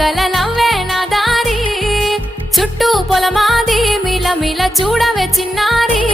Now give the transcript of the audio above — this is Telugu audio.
పగల నవ్వే నా దారి. చుట్టూ పొలమాది మిల మిల చూడవే చిన్నారీ.